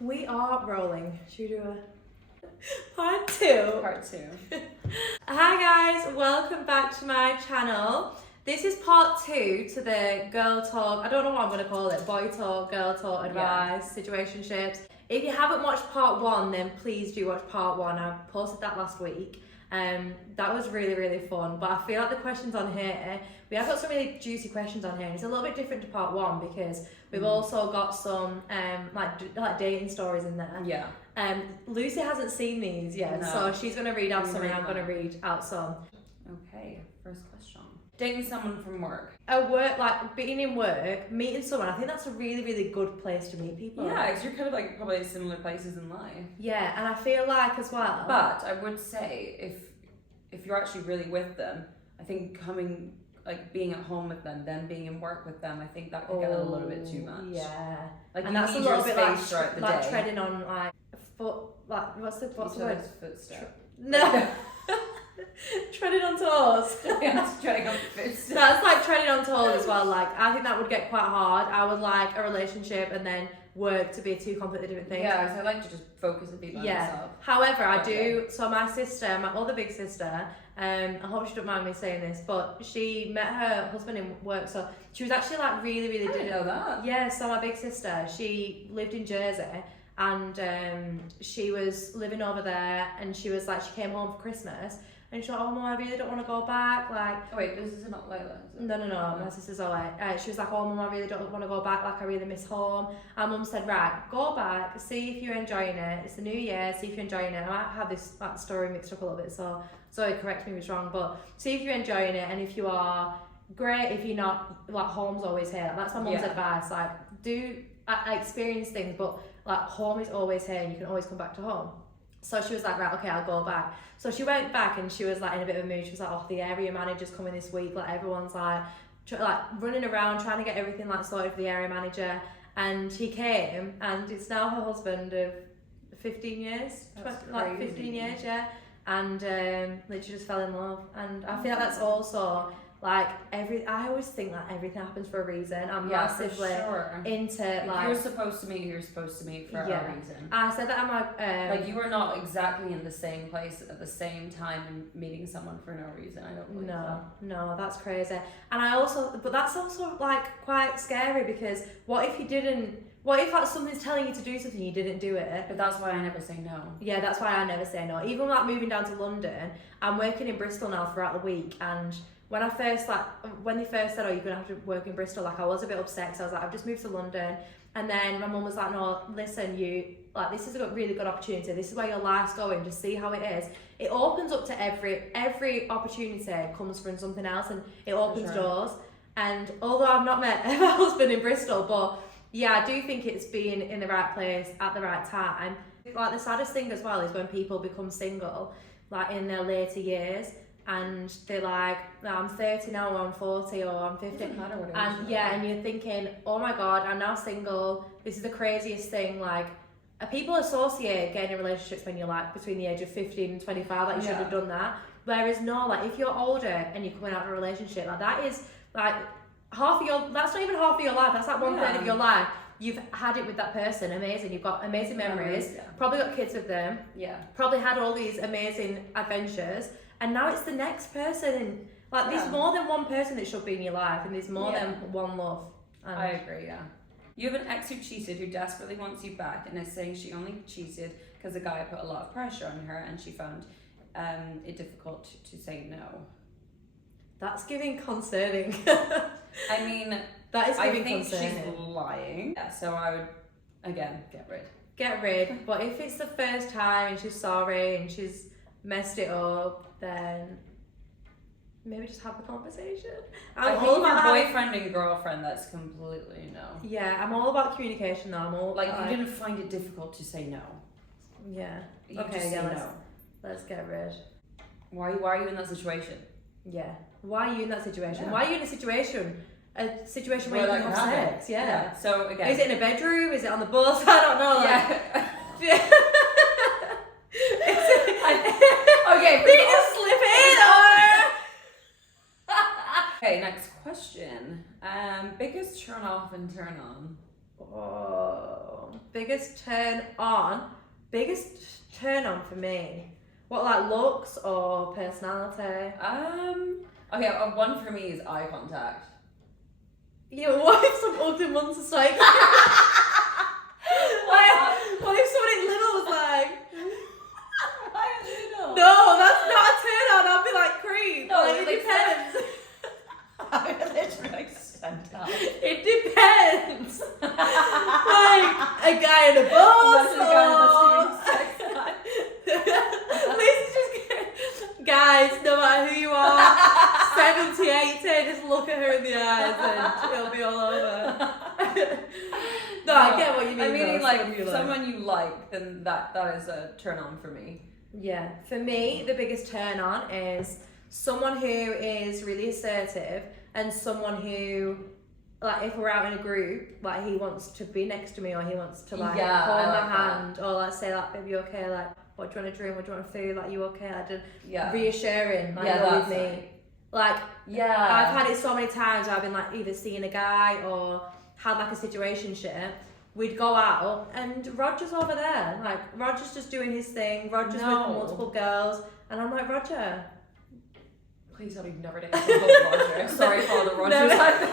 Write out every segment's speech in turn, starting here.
We are rolling. Should we do a part two? Part two. Hi guys, welcome back to my channel. This is part two to the girl talk, I don't know what I'm going to call it, boy talk, girl talk, advice, situationships. If you haven't watched part one, then please do watch part one. I posted that last week. That was really fun, but I feel like the questions on here, we have got some really juicy questions on here, and it's a little bit different to part one because we've also got some like dating stories in there. Yeah. Lucy hasn't seen these yet, No. so she's going to read out some and I'm going to read out some. Okay, first question. Dating someone from work. Being in work, meeting someone, I think that's a really good place to meet people. Yeah, because you're kind of like probably similar places in life. Yeah, and I feel like as well. But I would say if you're actually really with them, I think being at home with them, then being in work with them, I think that could get a little bit too much. Yeah. Like, And you that's a need little your bit space throughout the like day. treading on like foot, like what's the word? Footstep. No. Treading on toes. Treading on footsteps. That's like treading on toes as well. Like I think that would get quite hard. I would like a relationship and then work to be two completely different things. Yeah, so I like to just focus and be by myself. However, I do. So my sister, my other big sister, I hope she don't mind me saying this, but she met her husband in work. So she was actually like really I didn't know that. Yeah. So my big sister, she lived in Jersey. And she was living over there, and she was like, she came home for Christmas, and she was like, oh, Mum, I really don't want to go back. Like, Oh wait, this is not Layla, is it? no, my sister's Zoe. She was like, oh, Mum, I really don't want to go back. Like, I really miss home. And Mum said, right, go back, see if you're enjoying it. It's the new year, see if you're enjoying it. I might have this story mixed up a little bit, so Zoe, correct me if it's wrong, but see if you're enjoying it, and if you are, great. If you're not, like, home's always here. That's my mum's advice. Like, do experience things, but like home is always here and you can always come back to home. So she was like, right, okay, I'll go back. So she went back and she was like in a bit of a mood. She was like, oh, the area manager's coming this week. Like everyone's like running around trying to get everything like sorted for the area manager. And he came, and it's now her husband of 15 years. Like 15 years, yeah. And literally just fell in love. And I feel like that's also like I always think that everything happens for a reason. I'm massively into like you're supposed to meet who you're supposed to meet for a reason. I said that I'm like you are not exactly in the same place at the same time and meeting someone for no reason. I don't believe No, that's crazy. And but that's also like quite scary, because what if like something's telling you to do something, you didn't do it? But that's why I never say no. Yeah, that's why I never say no. Even like moving down to London, I'm working in Bristol now throughout the week, and when they first said, oh, you're gonna have to work in Bristol, like I was a bit upset, because I was like, I've just moved to London. And then my mum was like, no, listen, this is a really good opportunity. This is where your life's going. Just see how it is. It opens up to every opportunity comes from something else, and it opens doors. And although I've not met my husband in Bristol, but yeah, I do think it's being in the right place at the right time. Like the saddest thing as well is when people become single, like in their later years, and they're like, I'm 30 now, or I'm 40, or I'm 50. Doesn't matter what it is. And yeah, and you're thinking, oh my God, I'm now single. This is the craziest thing. Like, people associate getting in relationships when you're like between the age of 15 and 25, like you should have done that. Whereas no, like if you're older and you're coming out of a relationship, like that is like that's not even half of your life. That's like 1/3 of your life. You've had it with that person, amazing. You've got amazing memories, probably got kids with them, probably had all these amazing adventures. And now it's the next person, and like there's more than one person that should be in your life, and there's more than one love. And I agree, yeah. You have an ex who cheated, who desperately wants you back, and is saying she only cheated because the guy put a lot of pressure on her, and she found it difficult to say no. That's giving concerning. I mean, that is giving concerning. concerning. She's lying. Yeah, so I would, again, get rid. Get rid. But if it's the first time and she's sorry and she's messed it up, then maybe just have the conversation. I think your boyfriend and girlfriend, that's completely no. Yeah, I'm all about communication though. I'm all like you didn't find it difficult to say no. Yeah. You okay, just say no. Let's get rid. Why are you in that situation? Yeah. Why are you in that situation? Yeah. Why are you in a situation where you can have sex? Yeah. So again, is it in a bedroom? Is it on the bus? I don't know. Yeah. Okay, we just slip in or. Okay, next question. Biggest turn off and turn on. Oh. biggest turn on for me. What, like looks or personality? Okay, one for me is eye contact. Yeah, what if some ugly monster's like? What if somebody little was like? Why little? No, that's not a turn on. I'll be like creep. No, like, it like, depends. I literally like sent out. It depends. Like a guy in a bus Imagine a guy in a sex Let's just guys, no matter who you are, 70, 80, just look at her in the eyes and it'll be all over. No, I get what you mean. I mean, though, like someone you like, then that is a turn on for me. Yeah, for me, the biggest turn on is someone who is really assertive and someone who, like, if we're out in a group, like, he wants to be next to me or he wants to, like, hold my hand or, like, say, like, baby, you okay? Like, what do you want to drink? What do you want to food? Like, you okay? Like, just reassuring, like, you're with me. Right. Like, Yeah. I've had it so many times where I've been, like, either seeing a guy or had, like, a situationship. We'd go out and Roger's over there. Like, Roger's just doing his thing. Roger's with multiple girls. And I'm like, Roger. Please tell me you've never dated Roger. Sorry for all the Rogers out there.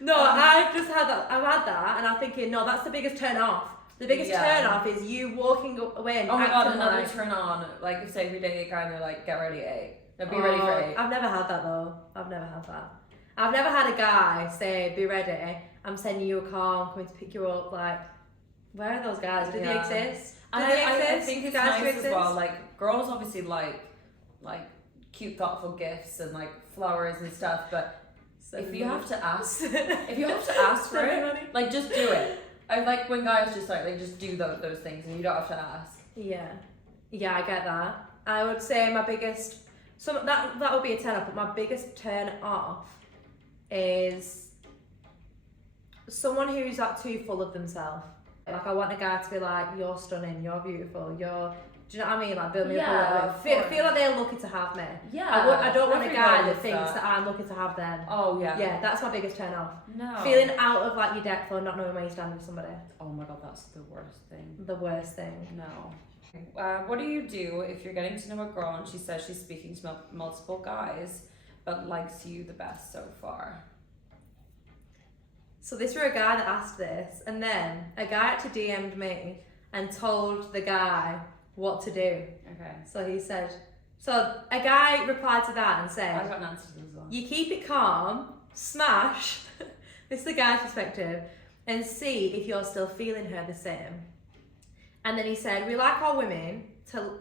No, I've just had that. I've had that, and I'm thinking, no, that's the biggest turn off. The biggest turn off is you walking away and oh my god, another like, turn on. Like, if say we date a guy and they're like, get ready at 8. Now be ready for 8. I've never had that though. I've never had that. I've never had a guy say, be ready, I'm sending you a car, I'm coming to pick you up. Like, where are those guys? Do they exist? And I think it's nice as well. Like, girls obviously like cute, thoughtful gifts and like flowers and stuff. But if you have to ask, for it, like just do it. I like when guys just like just do those things and you don't have to ask. Yeah, I get that. I would say my biggest, so that would be a turn off. But my biggest turn off is someone who's like too full of themselves. Like, I want a guy to be like, you're stunning, you're beautiful, you're. Do you know what I mean? Like, build me up a little bit. Feel like they're lucky to have me. Yeah. I don't want a guy that thinks that I'm lucky to have them. Oh yeah. Yeah, that's my biggest turn off. No. Feeling out of like your depth or not knowing where you stand with somebody. Oh my god, that's the worst thing. The worst thing. No. What do you do if you're getting to know a girl and she says she's speaking to multiple guys, but likes you the best so far? So this were a guy that asked this, and then a guy actually DM'd me and told the guy what to do. Okay. So he said, so a guy replied to that and said, I've got an answer to this one. you keep it calm, smash, this is the guy's perspective, and see if you're still feeling her the same. And then he said, we like our women to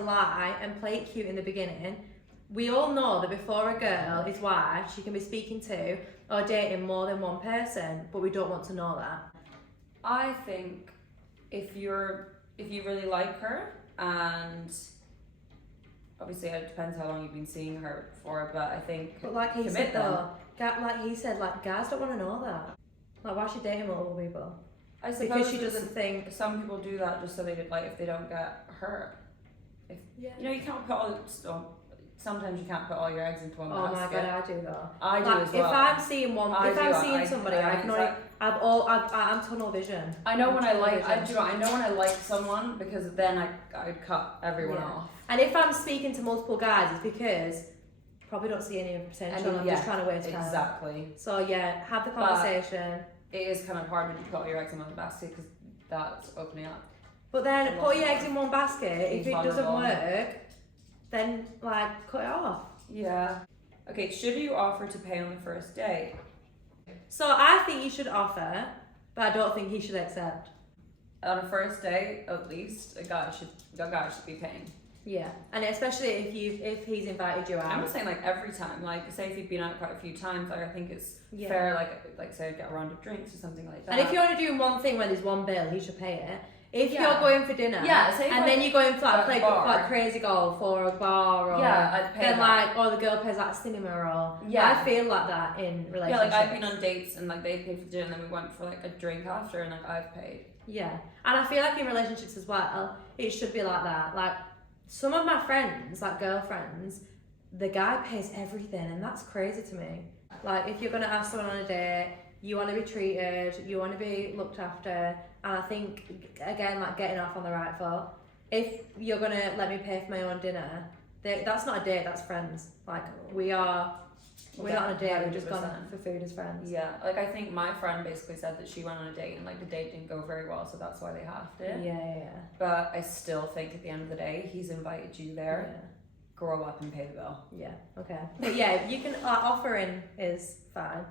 lie and play it cute in the beginning. We all know that before a girl is wife, she can be speaking to or dating more than one person, but we don't want to know that. I think if you really like her, and obviously it depends how long you've been seeing her for, but I think But like he said though, guys don't want to know that. Like, why is she dating multiple people? I suppose Because she doesn't think. some people do that just so they like if they don't get hurt. You know, you can't put all. Sometimes you can't put all your eggs into one basket. Oh my god, I do though. I do as well. If I'm seeing somebody, I can only. I'm tunnel vision. I know when I know when I like someone because then I'd cut everyone off. And if I'm speaking to multiple guys, it's because probably don't see any potential. I'm just trying to waste time. Exactly. So yeah, have the conversation. It is kind of hard when you put all your eggs in one basket because that's opening up. But then put your eggs in one basket. If it doesn't Vulnerable. work, then like cut it off. Yeah. Okay, should you offer to pay on the first date? So I think you should offer, but I don't think he should accept. On a first date, at least, a guy should be paying. Yeah, and especially if he's invited you out. I'm not saying like every time. Like, say if you've been out quite a few times, like I think it's fair. Like say get a round of drinks or something like that. And if you're only doing one thing when there's one bill, he should pay it. If you're going for dinner, and then you're going to like play like crazy golf or a bar, or I'd pay then that. like or the girl pays like cinema, or I feel like that in relationships. Yeah, like I've been on dates and like they paid for dinner and then we went for like a drink after and like I've paid. Yeah, and I feel like in relationships as well, it should be like that. Like some of my friends, like girlfriends, the guy pays everything, and that's crazy to me. Like if you're gonna ask someone on a date, you want to be treated, you want to be looked after, and I think again, like getting off on the right foot. If you're gonna let me pay for my own dinner, that's not a date, that's friends. Like we're not on a date, we've just gone for food as friends. Yeah, like I think my friend basically said that she went on a date and like the date didn't go very well, so that's why they halved it. Yeah. But I still think at the end of the day, he's invited you there. Yeah. Grow up and pay the bill. Yeah, okay. But yeah, you can, offering is fine.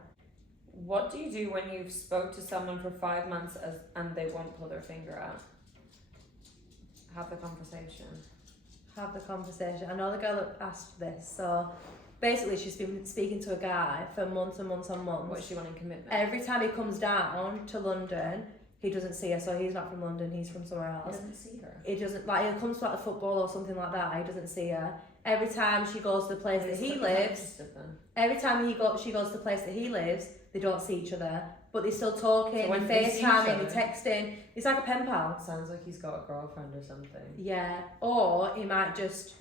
What do you do when you've spoke to someone for 5 months and they won't pull their finger out? Have the conversation. Have the conversation. I know the girl that asked this, so basically she's been speaking to a guy for months and months and months. What's she wanting commitment? Every time he comes down to London, he doesn't see her, so he's not from London, he's from somewhere else. He doesn't see her. He doesn't, like, he'll come to like the football or something like that, he doesn't see her. Every time she goes to the place that he lives, every time she goes to the place that he lives, they don't see each other, but they're still talking, So they're FaceTiming, they're texting. It's like a pen pal. Sounds like he's got a girlfriend or something. Yeah, or he might just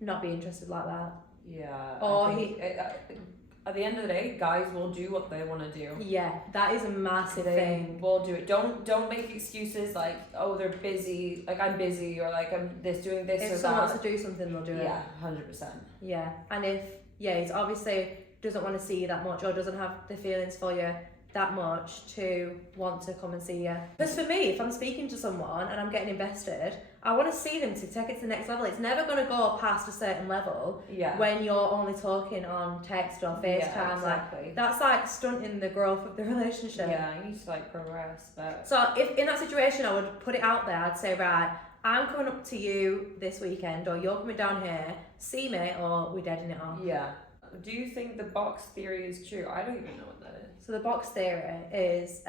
not be interested like that. Yeah. Or I think at the end of the day, guys will do what they want to do. Yeah, that is a massive thing. We'll do it. Don't make excuses like, oh, they're busy, like I'm busy, or like I'm doing this or that. If someone wants to do something, they'll do it. Yeah, 100%. Yeah, and if he's obviously doesn't want to see you that much or doesn't have the feelings for you that much to want to come and see you. Because for me, if I'm speaking to someone and I'm getting invested, I want to see them to take it to the next level. It's never going to go past a certain level when you're only talking on text or FaceTime. Yeah, exactly. Like, that's like stunting the growth of the relationship. Yeah, you need to like progress. But so if in that situation, I would put it out there. I'd say, right, I'm coming up to you this weekend, or you're coming down here, see me, or we're deading it off. Yeah. Do you think the box theory is true? I don't even know what that is. So the box theory is,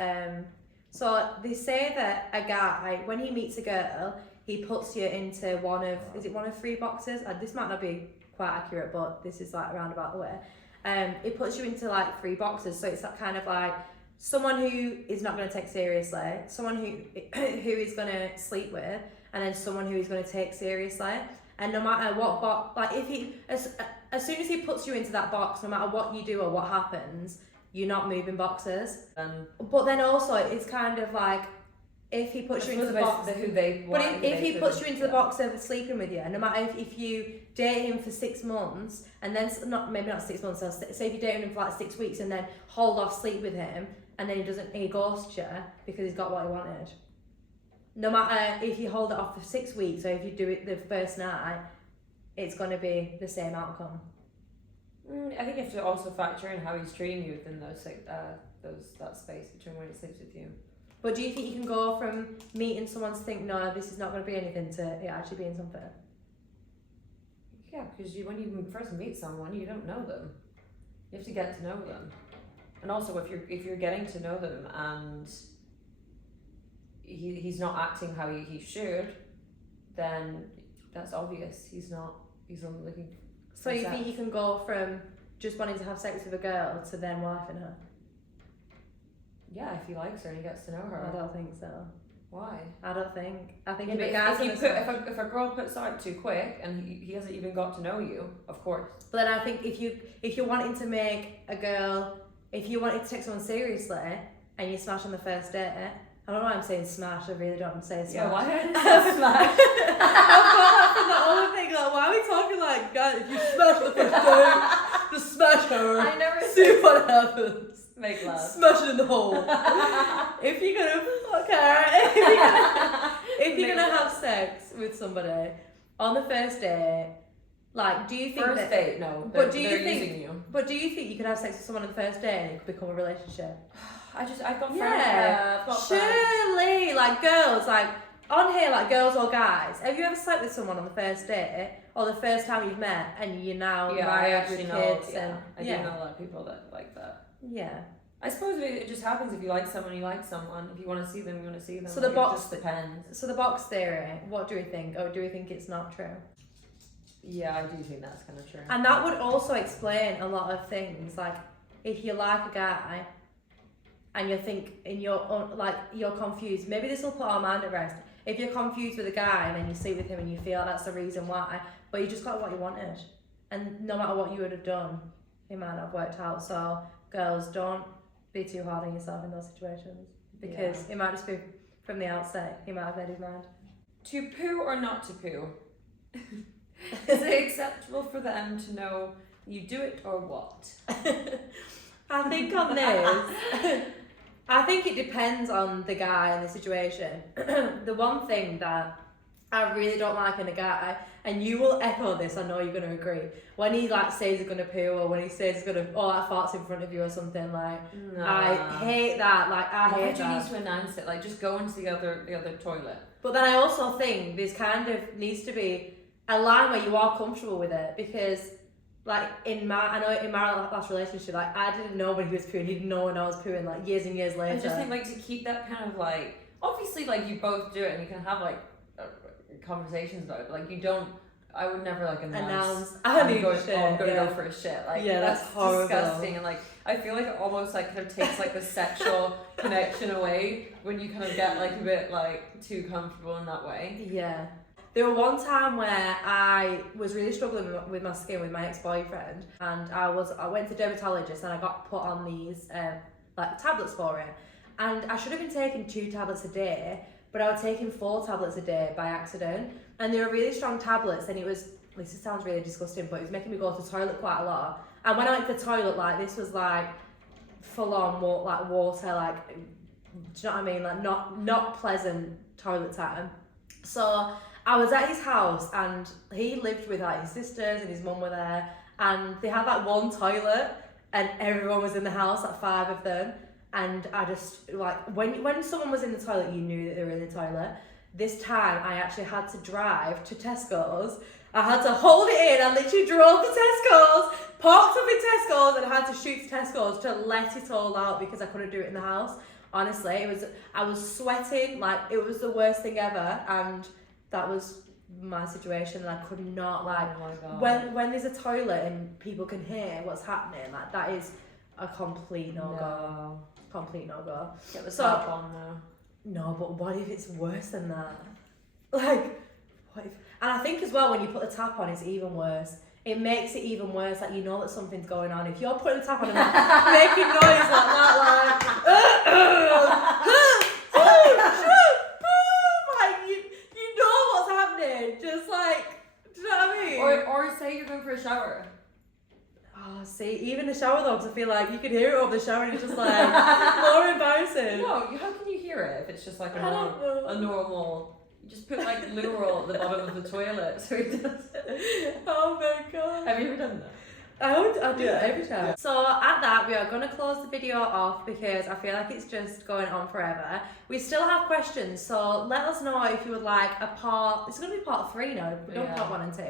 so they say that a guy, when he meets a girl, he puts you into one of 3 boxes? This might not be quite accurate, but this is like around about the way. It puts you into like 3 boxes, so it's that kind of like someone who is not going to take seriously, someone who is going to sleep with, and then someone who is going to take seriously. And no matter what box, like if he, as soon as he puts you into that box, no matter what you do or what happens, you're not moving boxes. But then also, it's kind of like, if he puts you into the box, if he puts you into the box of sleeping with you, no matter if you date him for 6 months, and then, maybe not 6 months, so say if you date him for like 6 weeks, and then hold off sleep with him, and then he ghosts you because he's got what he wanted. No matter if you hold it off for 6 weeks or if you do it the first night, it's going to be the same outcome. I think you have to also factor in how he's treating you within that space between when he sleeps with you. But do you think you can go from meeting someone to think, no, this is not going to be anything, to it actually being something? Yeah, because when you first meet someone, you don't know them. You have to get to know them. And also, if you're getting to know them and he's not acting how he should, then that's obvious. He's only looking for So you think you can go from just wanting to have sex with a girl to then wifing her? Yeah, if he likes her and he gets to know her. I don't think so. Why? I think if a girl puts out too quick and he hasn't even got to know you, of course. But then I think if you're wanting to make a girl, if you wanted to take someone seriously and you smash on the first date, I don't know why I'm saying smash, I really don't say smash. Yeah, why don't you say smash? I've got that from the other thing, like, why are we talking like, guys, if you smash the first date, just smash her, I never see what happens. Make love. Smash it in the hole. If you're gonna fuck her, if you're gonna have sex with somebody on the first date, like, do you think first date? No, but do you think? Using you. But do you think you could have sex with someone on the first date and it could become a relationship? I've got friends. Yeah, I've got surely, friends. like girls, like on here, like girls or guys. Have you ever slept with someone on the first date or the first time you've met and you're now married with kids? I do know a lot of people that like that. Yeah. I suppose it just happens. If you like someone, you like someone. If you want to see them, you want to see them. So the box just depends. So the box theory, what do we think? Or do we think it's not true? Yeah, I do think that's kind of true. And that would also explain a lot of things. Like, if you like a guy and you think you're confused, maybe this will put our mind at rest. If you're confused with a guy and then you sleep with him and you feel that's the reason why, but you just got what you wanted, and no matter what you would have done, it might not have worked out. So girls, don't be too hard on yourself in those situations, because it might just be from the outset, he might have made his mind. To poo or not to poo? Is it acceptable for them to know you do it or what? I think on this, I think it depends on the guy and the situation. The one thing that I really don't like in a guy, and you will echo this, I know you're going to agree, when he like says he's going to poo, or when he says he's going to, like farts in front of you or something, like, I hate that, like, I hate that. Why do you need to announce it? Like, just go into the other toilet. But then I also think there's kind of needs to be a line where you are comfortable with it, because like in my last relationship, like I didn't know when he was pooing, he didn't know when I was pooing, like years and years later. I just think like to keep that kind of like, obviously like you both do it and you can have like conversations about it, but like you don't, I would never like announce I'm gonna go for a shit. Like that's horrible. Disgusting, and like I feel like it almost like kind of takes like the sexual connection away when you kind of get like a bit like too comfortable in that way. Yeah. There was one time where I was really struggling with my skin with my ex-boyfriend, and I went to dermatologist and I got put on these like tablets for it, and I should have been taking 2 tablets a day, but I was taking 4 tablets a day by accident, and they were really strong tablets, and this sounds really disgusting, but it was making me go to the toilet quite a lot. And when I went to the toilet, like this was like full on water, like, do you know what I mean? Like not pleasant toilet time. So I was at his house, and he lived with like his sisters and his mum were there, and they had like one toilet, and everyone was in the house, like 5 of them. And I just like when someone was in the toilet, you knew that they were in the toilet. This time I actually had to drive to Tesco's. I had to hold it in. I literally drove to Tesco's, parked up in Tesco's, and I had to shoot to Tesco's to let it all out because I couldn't do it in the house. Honestly, I was sweating, like it was the worst thing ever, and that was my situation, and I could not like when there's a toilet and people can hear what's happening, like that is a complete no-go. Complete no-go. Get the tap on though. No, but what if it's worse than that? Like, what if? And I think as well, when you put the tap on, it's even worse. It makes it even worse. Like, you know that something's going on. If you're putting the tap on and like, making noise like that, like, you know what's happening. Just like, do you know what I mean? Or say you're going for a shower. Oh, see, even the shower dogs, I feel like you can hear it over the shower, and it's just like more embarrassing. No, how can you hear it if it's just like a normal? You just put like literal at the bottom of the toilet so it does it. Oh my god. Have you ever done that? I do it every time. So at that, we are going to close the video off because I feel like it's just going on forever. We still have questions, so let us know if you would like a part. It's going to be part 3 now. We've done part 1 and 2.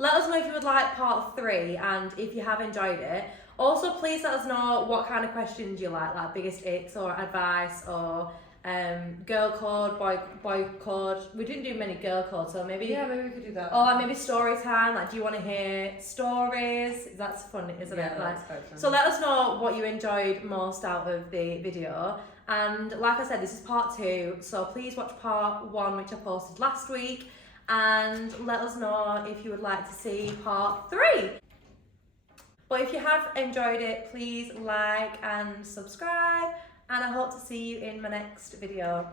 Let us know if you would like part 3 and if you have enjoyed it. Also, please let us know what kind of questions you like biggest icks or advice or girl code, boy code. We didn't do many girl codes, so maybe we could do that. Or maybe story time. Like, do you want to hear stories? That's fun, isn't it? That's quite fun. So let us know what you enjoyed most out of the video. And like I said, this is part 2, so please watch part 1, which I posted last week, and let us know if you would like to see part 3. But if you have enjoyed it, please like and subscribe, and I hope to see you in my next video.